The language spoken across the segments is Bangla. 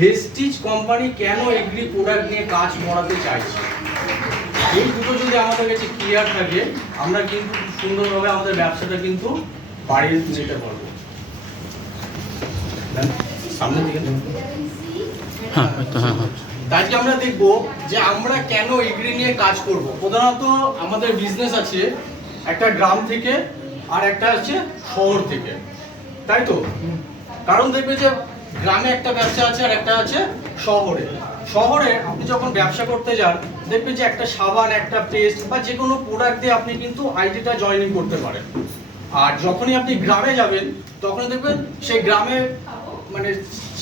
ভেস্টিজ কোম্পানি কেন এগ্রি প্রোডাক্ট নিয়ে কাজ করাতে চাইছে, এই দুটো যদি আমাদের কাছে ক্লিয়ার থাকে আমরা কিন্তু সুন্দরভাবে আমাদের ব্যবসাটা কিন্তু বাড়িয়ে নিতে পারবো। সামনে দিকে আজকে আমরা দেখব যে আমরা কেন এগ্রি নিয়ে কাজ করব। প্রধানত আমাদের বিজনেস আছে একটা গ্রাম থেকে আর একটা আছে শহর থেকে, তাই তো? কারণ দেখবে যে গ্রামে একটা ব্যবসা আছে আর একটা আছে শহরে। শহরে আপনি যখন ব্যবসা করতে যান দেখবেন যে একটা সাবান, একটা পেস্ট বা যে কোনো প্রোডাক্ট দিয়ে আপনি কিন্তু আইডিটা জয়েনিং করতে পারেন। আর যখনই আপনি গ্রামে যাবেন তখন দেখবেন সেই গ্রামে মানে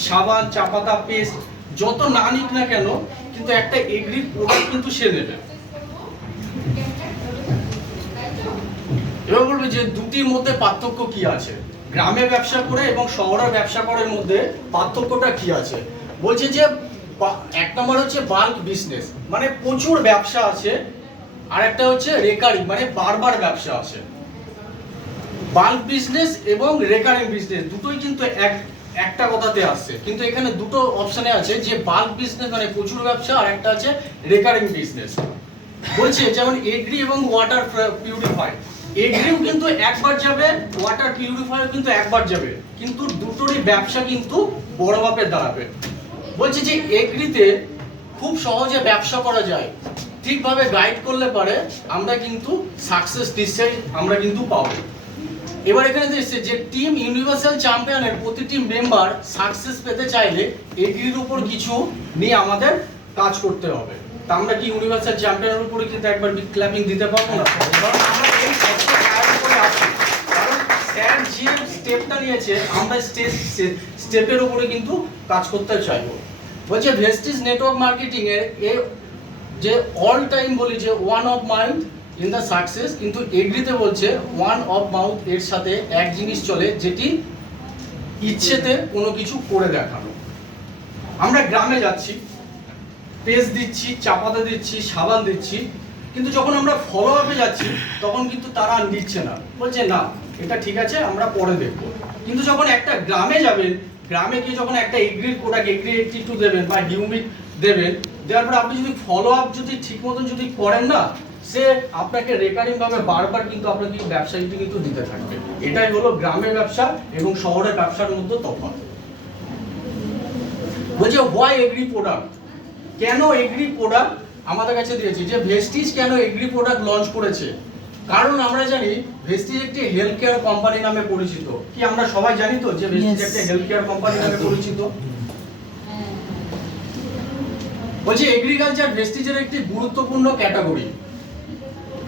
সাবান, চা পাতা, পেস্ট যত না নিক না কেন কিন্তু একটা এগ্রি প্রোডাক্ট কিন্তু সে নেবে। এবার বলবে যে দুটির মধ্যে পার্থক্য কি আছে, গ্রামে ব্যবসা করে এবং শহরের ব্যবসা করার মধ্যে পার্থক্যটা কি আছে। বলছে যে এক নম্বর হচ্ছে বাল্ক বিজনেস, মানে প্রচুর ব্যবসা আছে, আর একটা হচ্ছে রেকারিং, মানে বারবার ব্যবসা আছে। বাল্ক বিজনেস এবং রেকারিং বিজনেস দুটোই কিন্তু একটা কথাতে আসছে, কিন্তু এখানে দুটো অপশনে আছে যে বাল্ক বিজনেস মানে প্রচুর ব্যবসা, আর একটা আছে রেকারিং বিজনেস। বলছে যেমন এগ্রি এবং ওয়াটার পিউরিফাই, এগ্রিও কিন্তু একবার যাবে, ওয়াটার পিউরিফায়ার কিন্তু একবার যাবে, কিন্তু দুটোরই ব্যবসা কিন্তু বড় মাপের দাঁড়াবে। বলছে যে এগ্রিতে খুব সহজে ব্যবসা করা যায়, ঠিকভাবে গাইড করলে পারে আমরা কিন্তু সাকসেস নিশ্চয়ই আমরা কিন্তু পাবো। এবার এখানে দেখছে যে টিম ইউনিভার্সাল চ্যাম্পিয়নের প্রতিটি মেম্বার সাকসেস পেতে চাইলে এগ্রির উপর কিছু নিয়ে আমাদের কাজ করতে হবে। তা আমরা কি ইউনিভার্সাল চ্যাম্পিয়নের উপরে কিন্তু একবার বিগ ক্ল্যাপিং দিতে পারবো না? কারণ আমরা এই একটা কাজ করে আসি, কারণ স্যার যে স্টেপটা নিয়েছে আমরা স্টেপের উপরে কিন্তু কাজ করতে চাইবো। বলছে ভেস্টিজ নেটওয়ার্ক মার্কেটিং এর যে অল টাইম বলি যে one of mind in the success, কিন্তু এগ্রিতে বলছে ওয়ান অফ মাউথ এর সাথে এক জিনিস চলে, যেটি ইচ্ছেতে কোনো কিছু করে দেখানো। আমরা গ্রামে যাচ্ছি, পেস্ট দিচ্ছি, চা পাতা দিচ্ছি, সাবান দিচ্ছি, কিন্তু যখন আমরা ফলো আপে যাচ্ছি তখন কিন্তু তারা নিচ্ছে না, বলছে না এটা ঠিক আছে আমরা পরে দেখবো। কিন্তু যখন একটা গ্রামে যাবেন, গ্রামে গিয়ে যখন একটা এগ্রির প্রোডাক্ট এগ্রি 82 দেবেন বা হিউমিক দেবেন, দেওয়ার পর আপনি যদি ফলো আপ যদি ঠিক মতন যদি করেন না, সে আপনাকে রেকারিং ভাবে বারবার কিন্তু আপনাকে ব্যবসায়ীটি কিন্তু দিতে থাকবে। এটাই হলো গ্রামের ব্যবসা এবং শহরের ব্যবসার মধ্যে তফাৎ। বলছে হোয়াই এগ্রি প্রোডাক্ট, কেন এগ্রি প্রোডাক্ট আমাদের কাছে দিয়েছে, যে ভেস্টিজ কেন এগ্রি প্রোডাক্ট লঞ্চ করেছে। কারণ আমরা জানি ভেস্টিজ একটি হেলথ কেয়ার কোম্পানি নামে পরিচিত। কি আমরা সবাই জানি তো যে ভেস্টিজ একটা হেলথ কেয়ার কোম্পানি নামে পরিচিত? বলছে এগ্রিকালচার ভেস্টিজের একটি গুরুত্বপূর্ণ ক্যাটাগরি,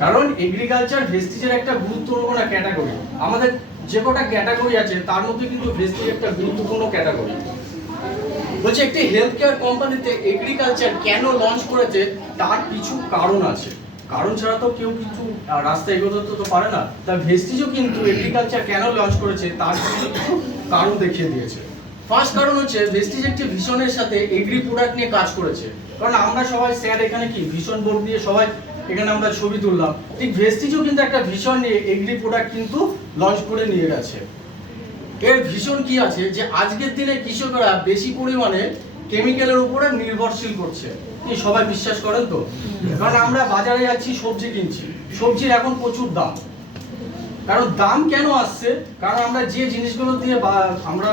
কারণ এগ্রিকালচার ভেস্টিজের একটা গুরুত্বপূর্ণ ক্যাটাগরি। আমাদের যে কটা ক্যাটাগরি আছে তার মধ্যে কিন্তু ভেস্টিজ একটা গুরুত্বপূর্ণ ক্যাটাগরি। বলছে একটি হেলথ কেয়ার কোম্পানিতে এগ্রিকালচার কেন লঞ্চ করেছে তার কিছু কারণ আছে, কারণ ছাড়া তো কেউ কিছু রাস্তা এগোতে তো পারে না। তা ভেস্টিজও কিন্তু এগ্রিকালচার কেন লঞ্চ করেছে তার কিছু কারণ দেখিয়ে দিয়েছে। ফার্স্ট কারণ হচ্ছে ভেস্টিজ একটি ভিশনের সাথে এগ্রি প্রোডাক্ট নিয়ে কাজ করেছে। কারণ আমরা সবাই স্যার এখানে কি ভিশন বোর্ড দিয়ে সবাই এখানে আমরা ছবি তুললাম, ঠিক ভেস্টিজও কিন্তু একটা ভিশন নিয়ে এগ্রি প্রোডাক্ট কিন্তু লঞ্চ করে নিয়ে গেছে। এর ভিশন কি আছে যে আজকের দিনে কৃষকরা বেশি পরিমাণে কেমিক্যালের উপরে নির্ভরশীল করছে। কি সবাই বিশ্বাস করেন তো? কারণ আমরা বাজারে যাচ্ছি, সবজি কিনছি, সবজির এখন প্রচুর দাম। কারণ দাম কেন আসছে? কারণ আমরা যে জিনিসগুলো দিয়ে আমরা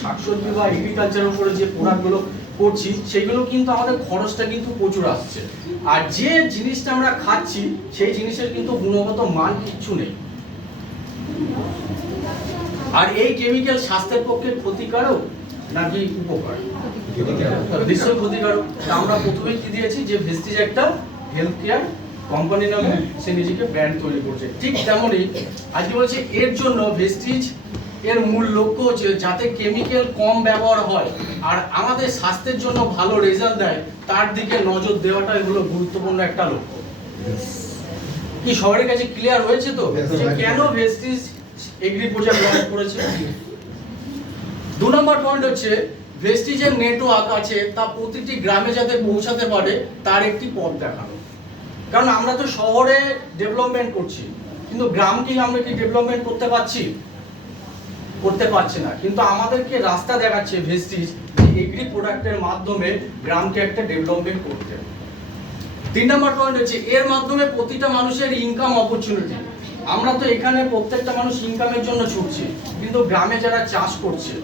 শাকসবজি বা এগ্রিকালচারের উপরে যে প্রোডাক্টগুলো করছি সেগুলো কিন্তু আমাদের খরচটা কিন্তু প্রচুর আসছে, আর যে জিনিসটা আমরা খাচ্ছি সেই জিনিসের কিন্তু গুণগত মান কিচ্ছু নেই। আর এই কেমিক্যাল স্বাস্থ্যের পক্ষে ক্ষতিকারক নাকি উপকার? নিশ্চয়ই ক্ষতিকারক। আমরা প্রথমেই কি দিয়েছি যে ভেস্টিজ একটা হেলথ কেয়ার কোম্পানি নামে সে নিজেকে ব্র্যান্ড তৈরি করছে। ঠিক তেমনই আজকে বলছে এর জন্য ভেস্টিজ এর মূল লক্ষ্য হচ্ছে যাতে কেমিক্যাল কম ব্যবহার হয় আর আমাদের স্বাস্থ্যের জন্য ভালো রেজাল্ট দেয়, তার দিকে নজর দেওয়াটাই হলো গুরুত্বপূর্ণ একটা লক্ষ্য। কি সবার কাছে ক্লিয়ার হয়েছে তো যে কেন ভেস্টিজ এগ্রি প্রোডাক্ট লঞ্চ করেছে? 2 নম্বর পয়েন্ট হচ্ছে ভেস্টিজের নেটওয়ার্ক আছে তা প্রতিটি গ্রামে যাতে পৌঁছাতে পারে তার একটি পথ দেখানো। কারণ আমরা তো শহরে ডেভেলপমেন্ট করছি, কিন্তু গ্রামকে আমরা কি ডেভেলপমেন্ট করতে পারছি না, কিন্তু আমাদেরকে রাস্তা দেখাচ্ছে ভেস্টিজ এগ্রি প্রোডাক্টের মাধ্যমে গ্রামকে একটা ডেভেলপমেন্ট করতে। 3 নম্বর পয়েন্ট হচ্ছে এর মাধ্যমে প্রতিটা মানুষের ইনকাম অপরচুনিটি। আমরা তো এখানে প্রত্যেকটা মানুষ ইনকামের জন্য ছুটছি, কিন্তু গ্রামে যারা চাষ করছে,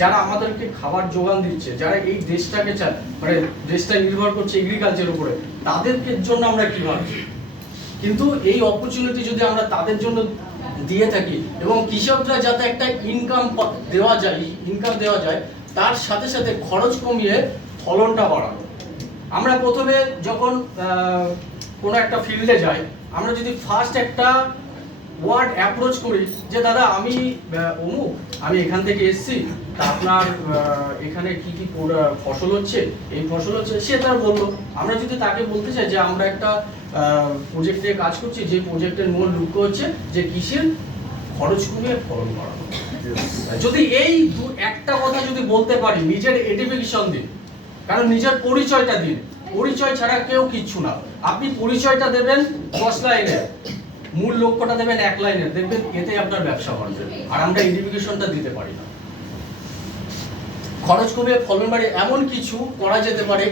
যারা আমাদেরকে খাবার যোগান দিচ্ছে, যারা এই দেশটাকে মানে দেশটা নির্ভর করছে এগ্রিকালচার উপরে, তাদেরকে জন্য আমরা কি ভাবছি? কিন্তু এই অপরচুনিটি যদি আমরা তাদের জন্য দিয়ে থাকি এবং কৃষকরা যাতে একটা ইনকাম দেওয়া যায়, তার সাথে সাথে খরচ কমিয়ে ফলনটা বাড়ানো। আমরা প্রথমে যখন কোনো একটা ফিল্ডে যাই, আমরা যদি ফার্স্ট একটা ওয়ার্ড অ্যাপ্রোচ করি যে দাদা আমি অমুক, আমি এখান থেকে এসেছি, তা আপনার এখানে কি কি ফসল হচ্ছে, এই ফসল হচ্ছে, সে তার বললো। আমরা যদি তাকে বলতে চাই যে আমরা একটা প্রজেক্ট নিয়ে কাজ করছি, যে প্রজেক্টের মূল লক্ষ্য হচ্ছে যে কৃষির খরচ কমিয়ে ফলন বাড়ানো, যদি এই একটা কথা যদি বলতে পারি, নিজের এডুকেশন দিন, কারণ নিজের পরিচয়টা দিন। পরিচয় ছাড়া কেউ কিচ্ছু না। আপনি পরিচয়টা দেবেন 10 লাইনে, মূল লক্ষ্যটা দেবেন 1 লাইনে, দেখবেন এতে আপনার ব্যবসা বাড়বে। আর আমরা এডুকেশনটা দিতে পারি না। খরচ কমিয়ে ফলন বাড়ে এমন কিছু করা যেতে পারে,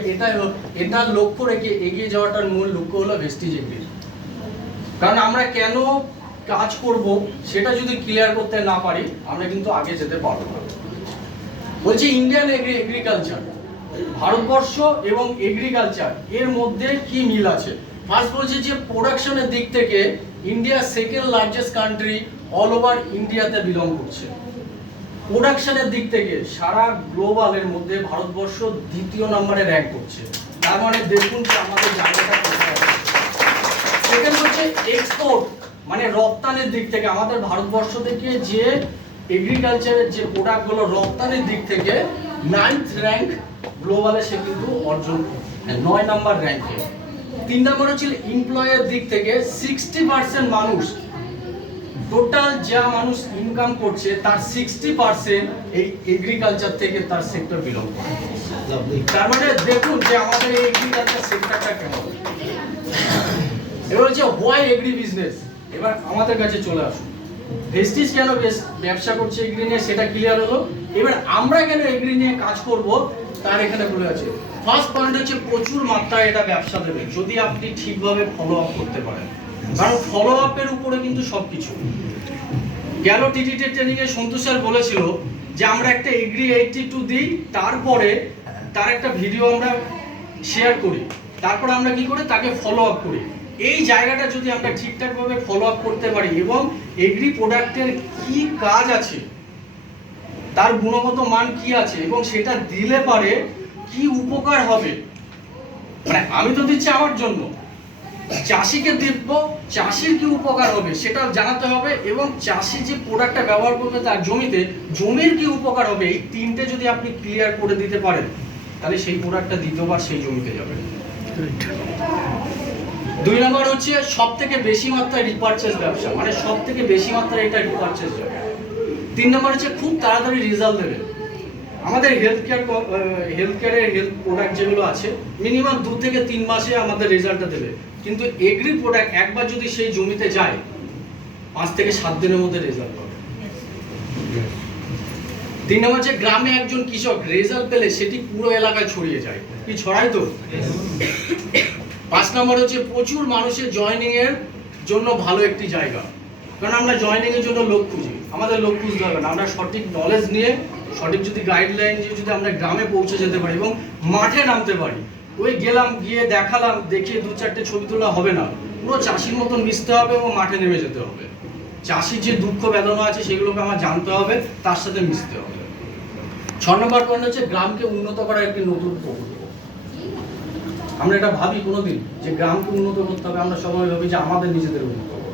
এটার লক্ষ্য রেখে এগিয়ে যাওয়াটার মূল লক্ষ্য হলো ভেস্টিজ এগ্রি। কারণ আমরা কেন কাজ করব সেটা যদি ক্লিয়ার করতে না পারি, আমরা কিন্তু আগে যেতে পারবো না। বলছি ইন্ডিয়ান এগ্রিকালচার, ভারতবর্ষ এবং এগ্রিকালচার এর মধ্যে কি মিল আছে? ফার্স্ট বলছে যে প্রোডাকশনের দিক থেকে India second largest country all over ইন্ডিয়াতে বিলং করছে। প্রোডাকশনের দিক থেকে সারা গ্লোবালের মধ্যে ভারতবর্ষ 2য় নম্বরে র‍্যাঙ্ক করছে। তার মানে দেখুন যে আমাদের জায়গাটা কোথায় আছে। সেকেন্ড হচ্ছে এক্সপোর্ট, মানে রপ্তানির দিক থেকে আমাদের ভারতবর্ষ থেকে যে এগ্রিকালচারের যে প্রোডাক্টগুলো রপ্তানির দিক থেকে 9th র‍্যাঙ্ক গ্লোবালে সে কিন্তু অর্জন, 9 নম্বর র‍্যাঙ্কে। 3 নম্বর হচ্ছে এমপ্লয়ের দিক থেকে 60% মানুষ, টোটাল যা মানুষ ইনকাম করছে তার 60% এই এগ্রিকালচার থেকে তার সেক্টর বিলং করে। তার মানে দেখুন যে আমাদের এই এগ্রিকালচার সেক্টরটা কেমন। এবার হচ্ছে হোয়াই এগ্রি বিজনেস। এবার আমাদের কাছে চলে আসুন, ভেস্টিজ কেন ব্যবসা করছে এগ্রি নিয়ে সেটা ক্লিয়ার হলো। এবার আমরা কেন এগ্রি নিয়ে কাজ করব তার এখানে বলে আছে। ফার্স্ট পয়েন্ট হচ্ছে প্রচুর মাত্রায় এটা ব্যবসা দেবে যদি আপনি ঠিকভাবে ফলো আপ করতে পারেন, কারণ ফলো আপের উপরে কিন্তু সবকিছু। গেল টিটিটি ট্রেনিং এ সন্তোষ স্যার বলেছিল যে আমরা একটা এগ্রি 82 দিই, তারপরে তার একটা ভিডিও আমরা শেয়ার করি, তারপর আমরা কি করি তাকে ফলো আপ করি। এই জায়গাটা যদি আমরা ঠিকঠাকভাবে ফলো আপ করতে পারি এবং এগ্রি প্রোডাক্টের কি কাজ আছে, তার গুণগত মান কি আছে এবং সেটা দিলে পারে কি উপকার হবে, মানে আমি তো দিচ্ছি আমার জন্য, চাষিকে দিব, চাষির কি উপকার হবে সেটা জানাতে হবে, এবং চাষি যে প্রোডাক্টটা ব্যবহার করবে তার জমিতে জমির কি উপকার হবে, এই তিনটে যদি আপনি ক্লিয়ার করে দিতে পারেন তাহলে সেই প্রোডাক্টটা দ্বিতীয়বার সেই জমিতে যাবে। 2 নম্বর হচ্ছে সবথেকে বেশি মাত্রায় রিপারচেজ ব্যবসা, মানে সবথেকে বেশি মাত্রায় এটা রিপারচেজ যাবে। 3 নম্বর হচ্ছে খুব তাড়াতাড়ি রেজাল্ট দেবে। আমাদের হেলথ কেয়ারের হেলথ প্রোডাক্ট যেগুলো আছে মিনিমাম 2 থেকে 3 মাসে আমাদের রেজাল্টটা দেবে, কিন্তু এগ্রি প্রোডাক্ট একবার যদি সেই জমিতে যায় 5 থেকে 7 দিনের মধ্যে রেজাল্ট পাবে। 3 নম্বর হচ্ছে গ্রামে একজন কৃষক রেজাল্ট পেলে সেটি পুরো এলাকায় ছড়িয়ে যায়, কি ছড়ায় তো। 5 নম্বর হচ্ছে প্রচুর মানুষের জয়েনিং এর জন্য ভালো একটি জায়গা, কারণ আমরা জয়েনিং এর জন্য লোক খুঁজি, আমাদের লোক খুঁজতে হবে না, আমরা সঠিক নলেজ নিয়ে সঠিক যদি গাইডলাইন দিয়ে যদি আমরা গ্রামে পৌঁছে যেতে পারি এবং মাঠে নামতে পারি, ওই গেলাম গিয়ে দেখালাম দেখিয়ে 2-4টে ছবি তোলা হবে না, পুরো চাষির মতন মিশতে হবে এবং মাঠে নেমে যেতে হবে। চাষির যে দুঃখ বেদনা আছে সেগুলোকে আমার জানতে হবে, তার সাথে মিশতে হবে। 6 নম্বর পয়েন্ট হচ্ছে গ্রামকে উন্নত করার একটি নতুন প্রকল্প। আমরা এটা ভাবি কোনোদিন যে গ্রামকে উন্নত করতে হবে, আমরা সবাই ভাবি যে আমাদের নিজেদের উন্নত করব।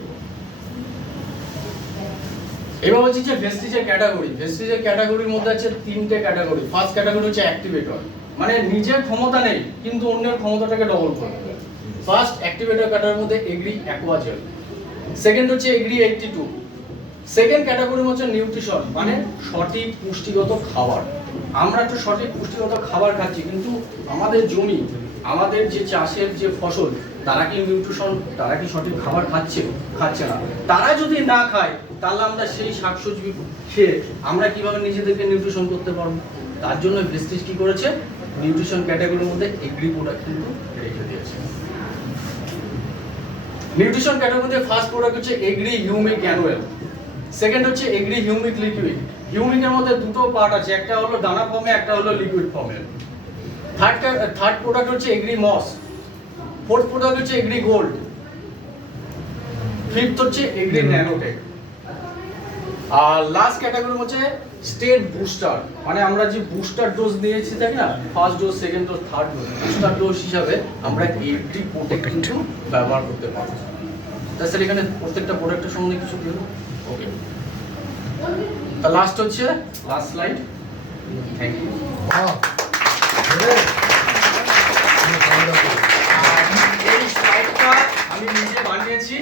এবার বলছি যে ভেস্টিজের ক্যাটাগরি, ভেস্টিজের ক্যাটাগরির মধ্যে আছে 3টে ক্যাটাগরি। ফার্স্ট ক্যাটাগরি হচ্ছে অ্যাক্টিভেটর, মানে নিজের ক্ষমতা নেই কিন্তু অন্যের ক্ষমতাটাকে ডবল করবে। ফার্স্ট অ্যাক্টিভেটর ক্যাটাগরির মধ্যে এগ্রি অ্যাকোয়াজেল। সেকেন্ড হচ্ছে এগ্রি 82। সেকেন্ড ক্যাটাগরি হচ্ছে নিউট্রিশন, মানে সঠিক পুষ্টিগত খাবার। আমরা তো সঠিক পুষ্টিগত খাবার খাচ্ছি, কিন্তু আমাদের জমি, আমাদের যে চাষের যে ফসল, তারা কি নিউট্রিশন, তারা কি সঠিক খাবার খাচ্ছে না। তারা যদি না খায় তাহলে আমরা সেই শাকসবজি খেয়ে আমরা কিভাবে নিজেদেরকে নিউট্রিশন করতে পারবো? তার জন্য প্রেস্টিজ কি করেছে, নিউট্রিশন ক্যাটাগরির মধ্যে এগ্রি প্রোডাক্ট কিন্তু রেখে দিয়েছে। নিউট্রিশন ক্যাটাগরির মধ্যে ফার্স্ট প্রোডাক্ট হচ্ছে এগ্রি হিউমিক অ্যানুয়াল, সেকেন্ড হচ্ছে এগ্রি হিউমিক লিকুইড। হিউমিকের মধ্যে দুটো পার্ট আছে, একটা হলো দানা ফর্মে, একটা হলো লিকুইড ফর্মে। থার্ড প্রোডাক্ট হচ্ছে এগ্রি মস, ফোর্থ প্রোডাক্ট হচ্ছে এগ্রি গোল্ড, ফিফথ হচ্ছে এগ্রি ন্যানোটেক। আর লাস্ট ক্যাটাগরি হচ্ছে স্টেট বুস্টার, মানে আমরা যে বুস্টার ডোজ দিয়েছি তাই না, first dose, second dose, third dose, booster dose হিসাবে আমরা এগ্রি প্রোটেক্ট কিন্তু ব্যবহার করতে পারবো। তাছাড়া এখানে প্রত্যেকটা প্রোডাক্টের সম্বন্ধে কিছু দিল। ওকে, তা লাস্ট হচ্ছে লাস্ট স্লাইড। Thank you. এই স্লাইডটা আমি নিজে বানিয়েছি।